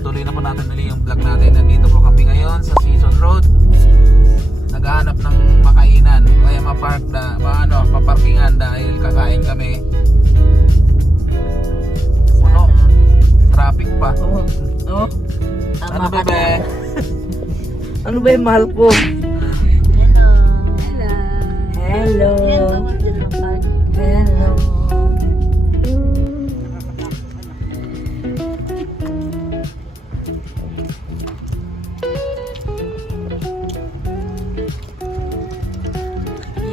tuloy na po natin ulit yung vlog natin. Nandito po kami ngayon sa Season Road. Naghahanap ng makainan, kaya maparkingan dahil kakain kami. Puno, traffic pa. Oh. Ano bebe? Ano ba yung mahal ko? Hello. Hello.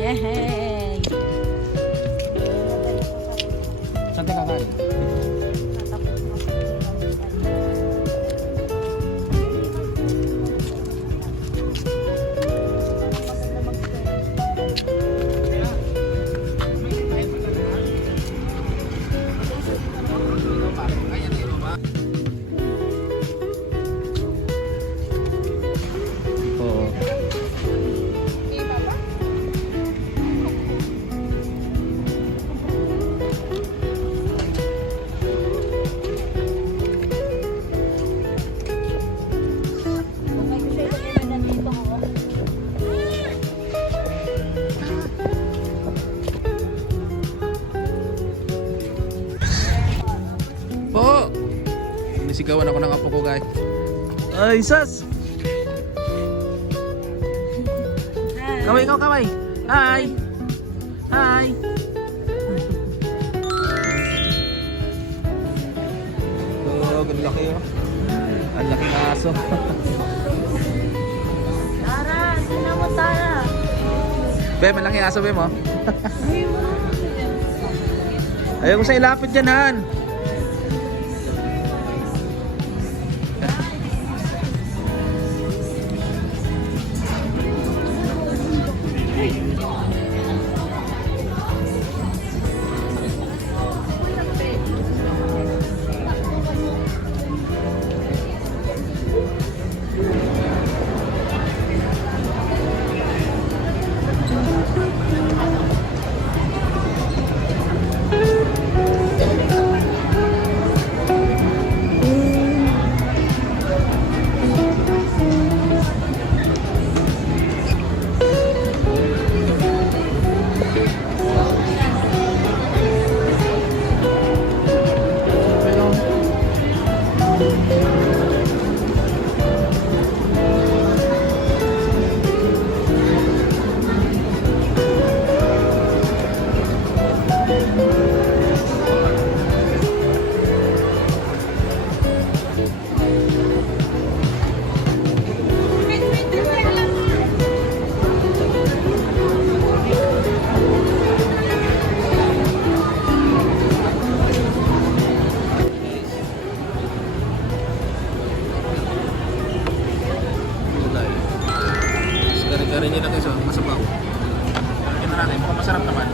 Yay! Saan ka kakain? Po! Nisigawan ako ng apo ko, guys. Ay, sas! Kaway, ikaw, kaway! Hi! Hi! Oh, ganda laki, oh. Ang laking aso. Tara, sino mo Tara? Be, malaking aso, be mo. Ayaw ko sa ilapit dyan, Han. Kari-kari niya na guys, masabaw. Kaya na natin, mukhang masarap naman.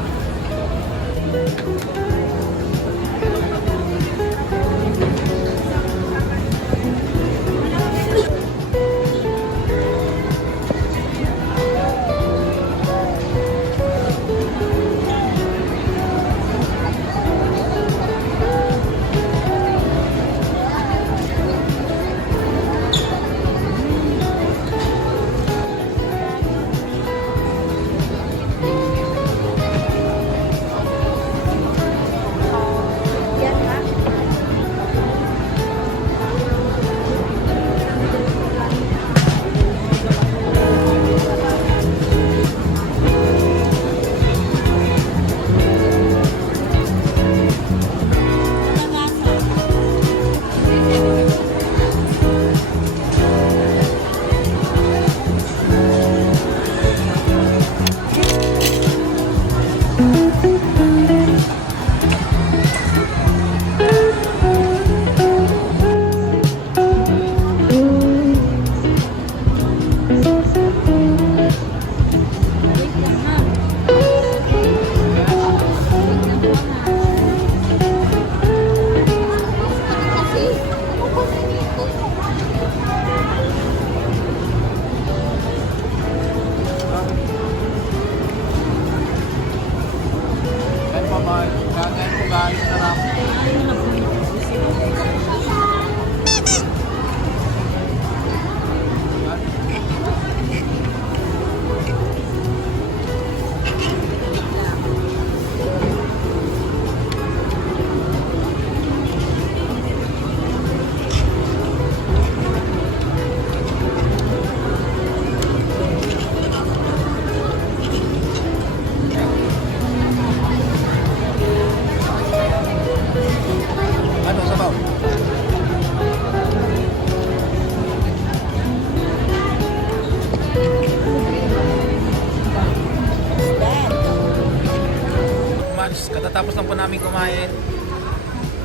kakatapos lang po namin kumain.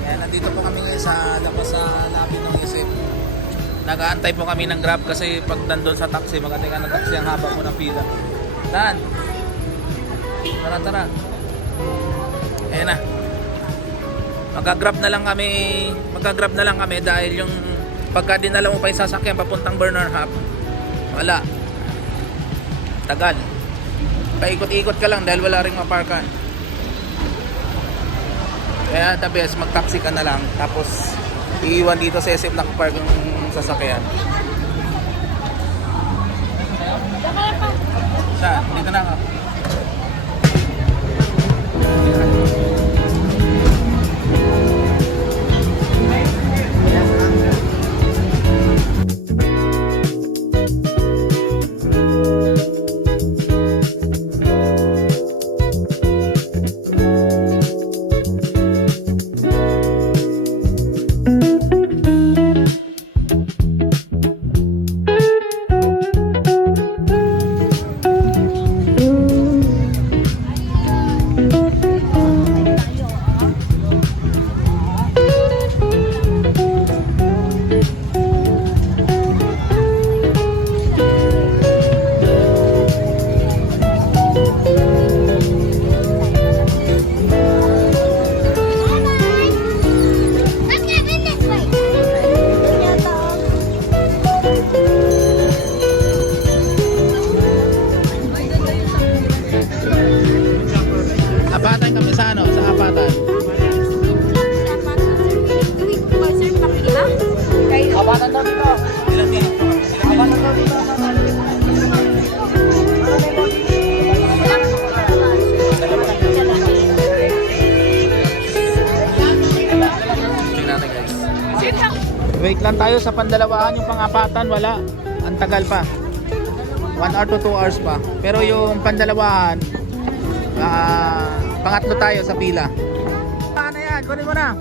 Kaya nandito po kami ngayon sa labas sa lobby ng Isip. Nag-aantay po kami ng Grab kasi pag nandun sa taxi, mag-antay ka ng taxi, ang haba po ng pila. Dan! Tara. Ayan na. Magka-grab na lang kami dahil yung pagka dinala mo pa yung sasakyan papuntang Burner Hub, wala. Tagal. Paikot-ikot ka lang dahil wala ring maparkan. Kaya the best, mag-taxi ka na lang tapos iiwan dito sa SF nakapark yung sasakyan. Saan? Dito na nga. Apatan kami sa ano? Sa apatan. Apatan daw dito. Ilang dito? Apatan daw dito. Tingnan natin guys. Wait lang tayo sa pandalawahan, yung pang-apatan wala. Ang tagal pa. 1 hour to 2 hours pa. Pero yung pandalawahan, pangatlo tayo sa pila. Ano yan? Kunin mo na.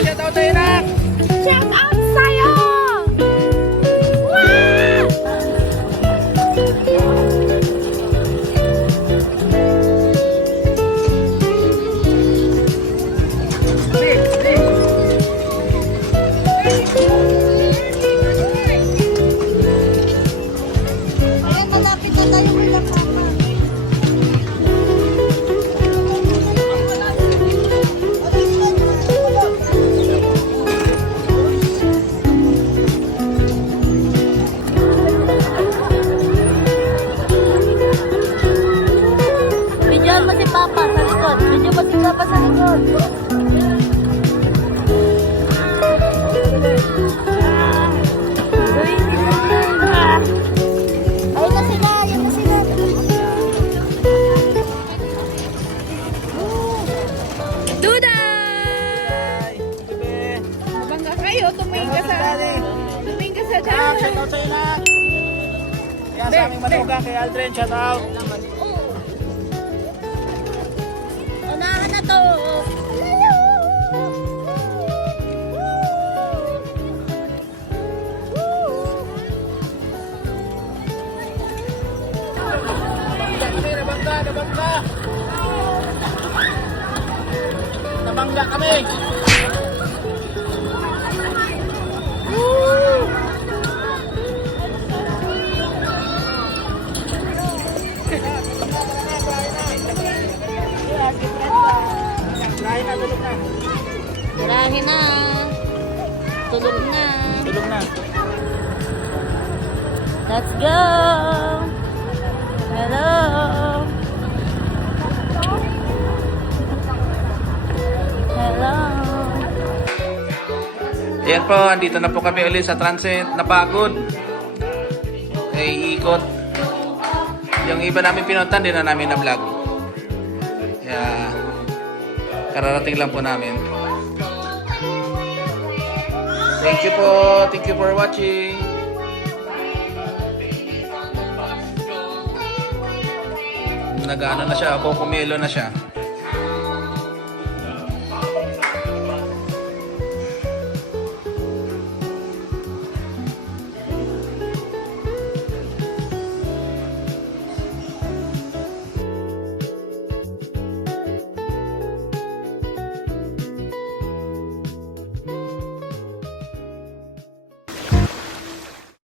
Shout out sa inak. Kaya sa aming manugang kay Aldrin, shout out. Unahan na to. Nabangga kami. Tirahin na. Tulog na. Tulog na. Let's go. Hello. Ayan po, andito na po kami ulit sa transit. Napagod. Ay ikot. Yung iba namin pinuntan, din na namin na-vlog. Kaya, kararating lang po namin. Thank you po. Thank you for watching. Nag-ano na siya, kukumelo na siya.